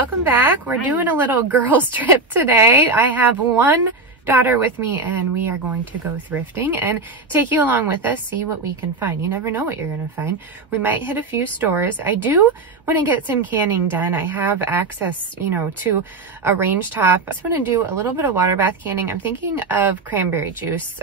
welcome back. We're doing a little girls trip today. I have one daughter with me and we are going to go thrifting and take you along with us, see what we can find. You never know what you're going to find. We might hit a few stores. I do want to get some canning done. I have access, you know, to a range top. I just want to do a little bit of water bath canning. I'm thinking of cranberry juice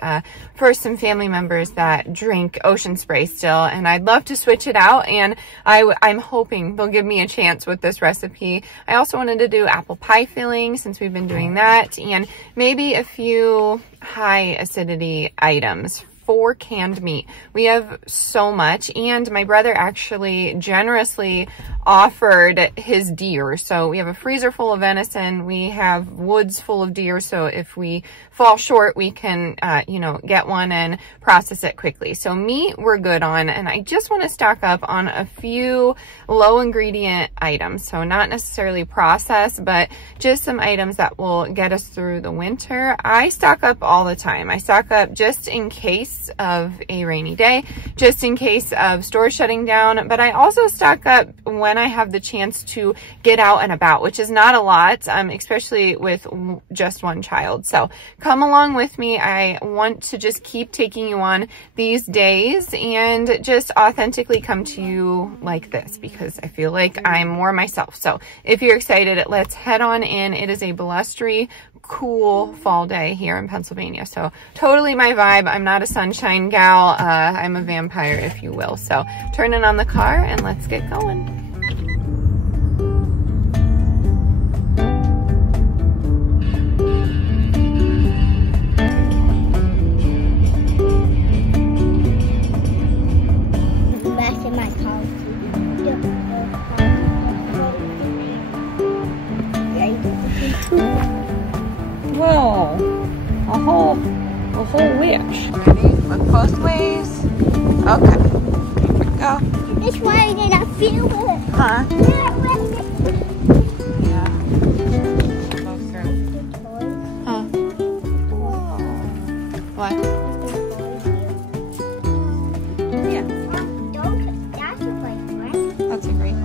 for some family members that drink ocean spray still, and I'd love to switch it out, and I'm hoping they'll give me a chance with this recipe. I also wanted to do apple pie filling since we've been doing that, and maybe a few high acidity items for canned meat. We have so much, and my brother actually generously offered his deer. So we have a freezer full of venison. We have woods full of deer. So if we fall short, we can, you know, get one and process it quickly. So meat we're good on, and I just want to stock up on a few low ingredient items. So not necessarily processed, but just some items that will get us through the winter. I stock up all the time. I stock up just in case of a rainy day, just in case of stores shutting down, but I also stock up when I have the chance to get out and about, which is not a lot, especially with just one child. So come along with me. I want to just keep taking you on these days and just authentically come to you like this because I feel like I'm more myself. So if you're excited, let's head on in. It is a blustery, cool fall day here in Pennsylvania. So totally my vibe. I'm not a sunshine gal. I'm a vampire, if you will. So turning on the car and let's get going. Whoa, a whole witch. Ready? Look both ways. Okay, here we go. It's raining, I feel it. Huh? Yeah. Go through. Huh? Whoa. What? Yeah. That's a great one. That's a great one.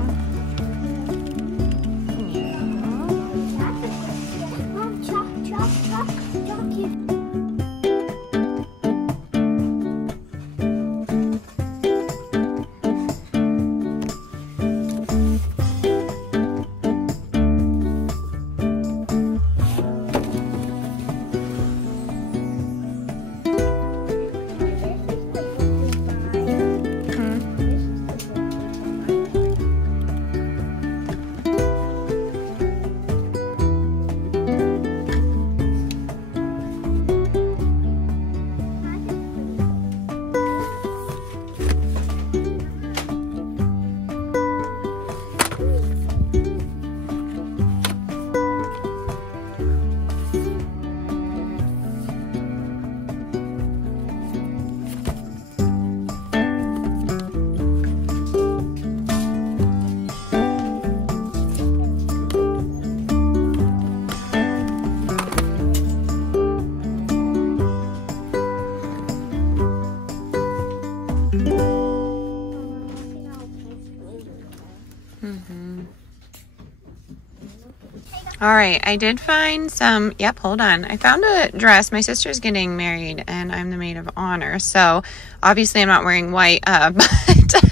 All right, I did find some, yep, hold on. I found a dress. My sister's getting married and I'm the maid of honor. So obviously I'm not wearing white, but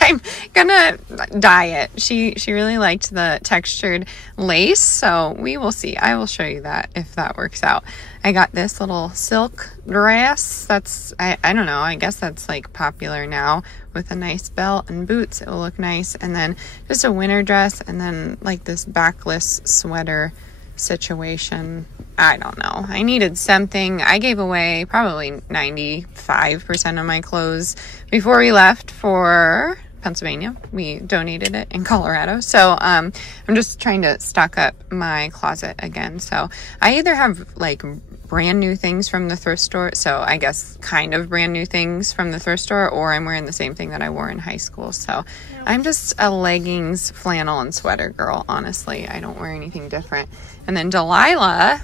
I'm gonna dye it. She really liked the textured lace. So we will see. I will show you that if that works out. I got this little silk dress. That's, I don't know, I guess that's like popular now with a nice belt and boots. It will look nice. And then just a winter dress and then like this backless sweater situation. I don't know. I needed something. I gave away probably 95% of my clothes before we left for Pennsylvania. We donated it in Colorado. So I'm just trying to stock up my closet again. So I either have like brand new things from the thrift store, so I guess kind of brand new things from the thrift store, or I'm wearing the same thing that I wore in high school. So I'm just a leggings, flannel, and sweater girl, honestly. I don't wear anything different. And then Delilah,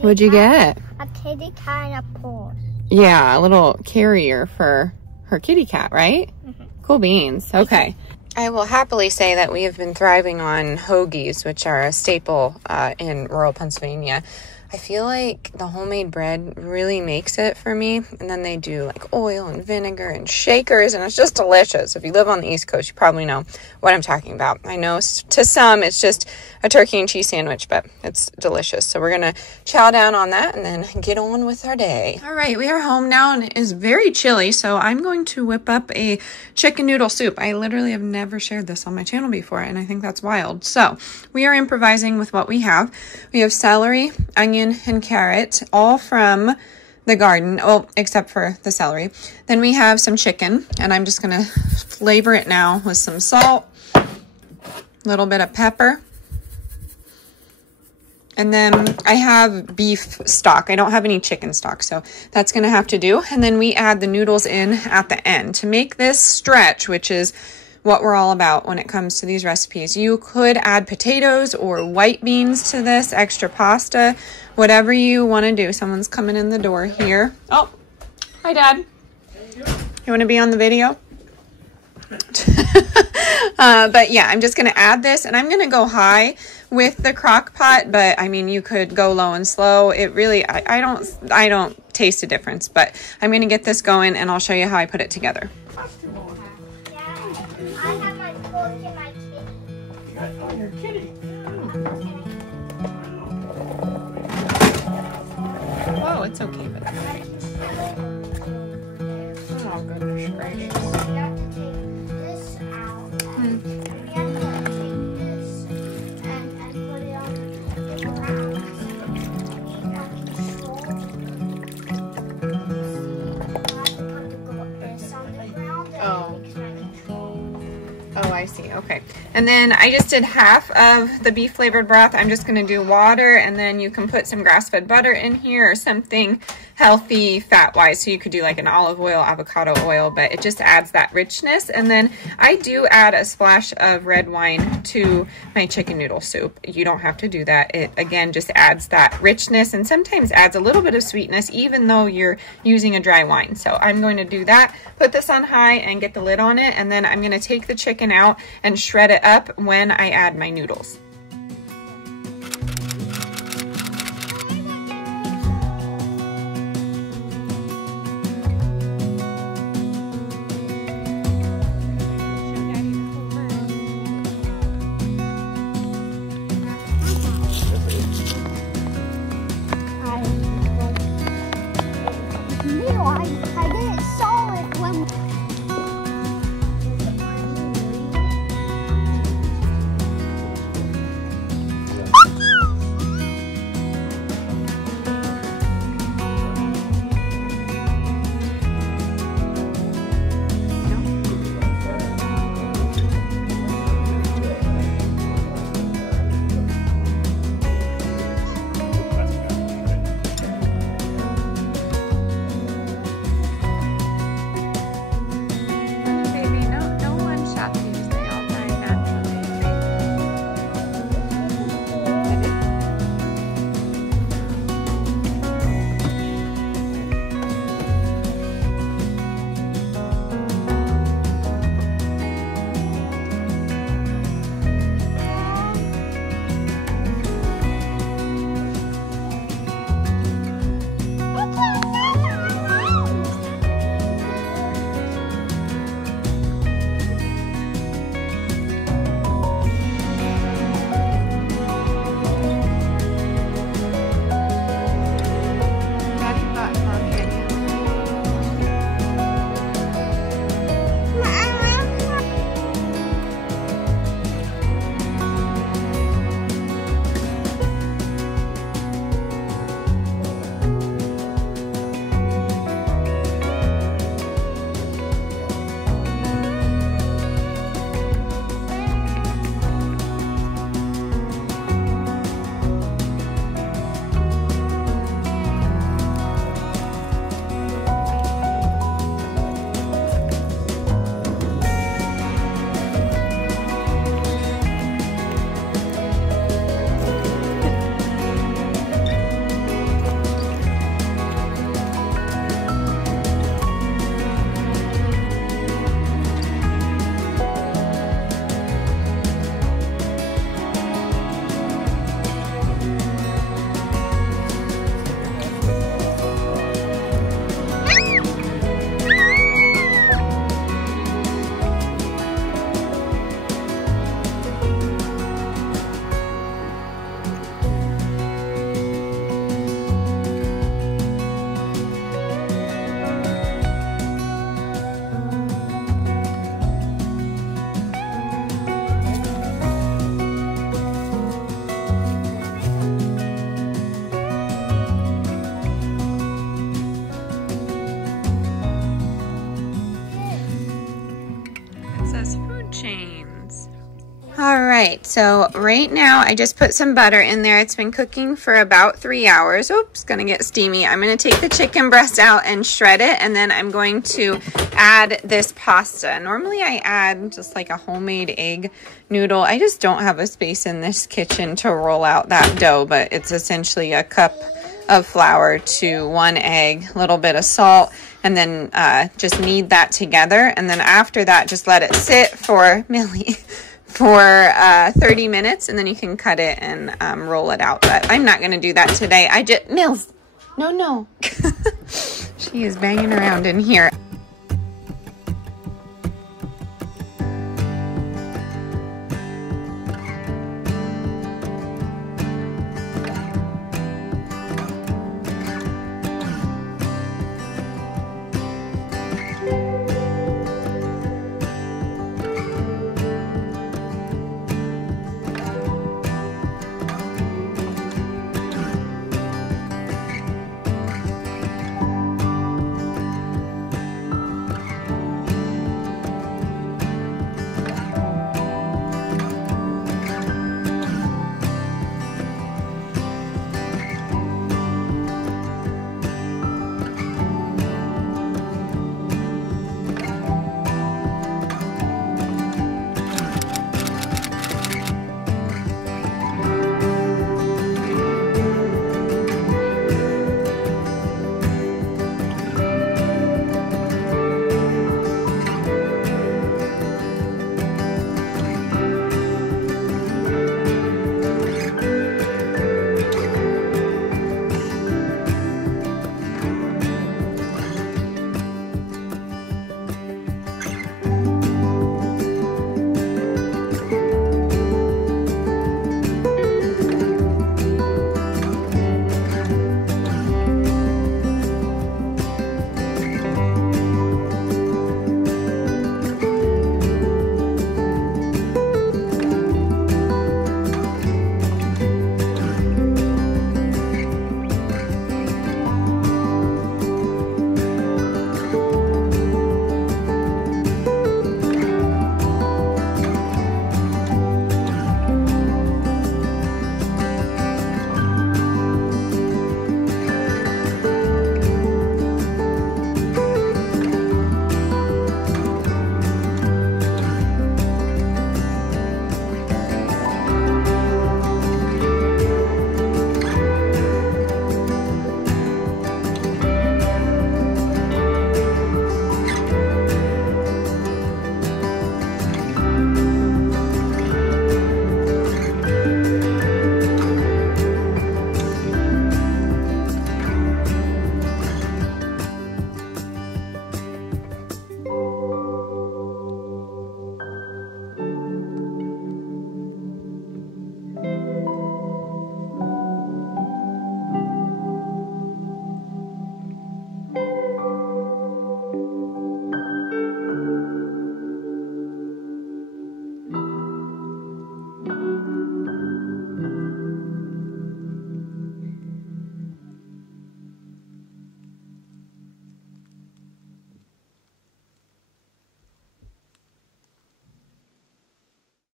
what'd you get? A kitty cat and a purse. Yeah, a little carrier for her kitty cat, right? Mm-hmm. Cool beans. Okay. I will happily say that we have been thriving on hoagies, which are a staple in rural Pennsylvania. I feel like the homemade bread really makes it for me. And then they do like oil and vinegar and shakers, and it's just delicious. If you live on the East Coast, you probably know what I'm talking about. I know to some it's just a turkey and cheese sandwich, but it's delicious. So we're going to chow down on that and then get on with our day. All right, we are home now and it is very chilly, so I'm going to whip up a chicken noodle soup. I literally have never shared this on my channel before, and I think that's wild. So we are improvising with what we have. We have celery, onion, and carrot, all from the garden, except for the celery. Then we have some chicken, and I'm just gonna flavor it now with some salt, a little bit of pepper, and then I have beef stock. I don't have any chicken stock, so that's gonna have to do. And then we add the noodles in at the end to make this stretch, which is what we're all about when it comes to these recipes. You could add potatoes or white beans to this, extra pasta, whatever you want to do. Someone's coming in the door here. Oh, hi, Dad. You want to be on the video? But yeah, I'm just going to add this, and I'm going to go high with the crock pot, but I mean, you could go low and slow. It really, I don't taste a difference, but I'm going to get this going and I'll show you how I put it together. I have my book and my kitty. Oh, your kitty. Oh, it's okay, but oh, goodness gracious. We have to take this out. And we have to take this and put it on the ground. We have control. See, I have to put this on the ground and we can control. Oh, I see. Okay. And then I just did half of the beef flavored broth. I'm just going to do water, and then you can put some grass-fed butter in here or something healthy fat-wise. So you could do like an olive oil, avocado oil, but it just adds that richness. And then I do add a splash of red wine to my chicken noodle soup. You don't have to do that. It, again, just adds that richness and sometimes adds a little bit of sweetness, even though you're using a dry wine. So I'm going to do that, put this on high and get the lid on it. And then I'm going to take the chicken out and shred it up when I add my noodles. I didn't saw it when All right, so right now I just put some butter in there. It's been cooking for about 3 hours. Oops, gonna get steamy. I'm gonna take the chicken breast out and shred it, and then I'm going to add this pasta. Normally I add just like a homemade egg noodle. I just don't have a space in this kitchen to roll out that dough, but it's essentially a cup of flour to 1 egg, a little bit of salt, and then just knead that together. And then after that, just let it sit for 30 minutes, and then you can cut it and roll it out. But I'm not going to do that today. Mills, no. She is banging around in here.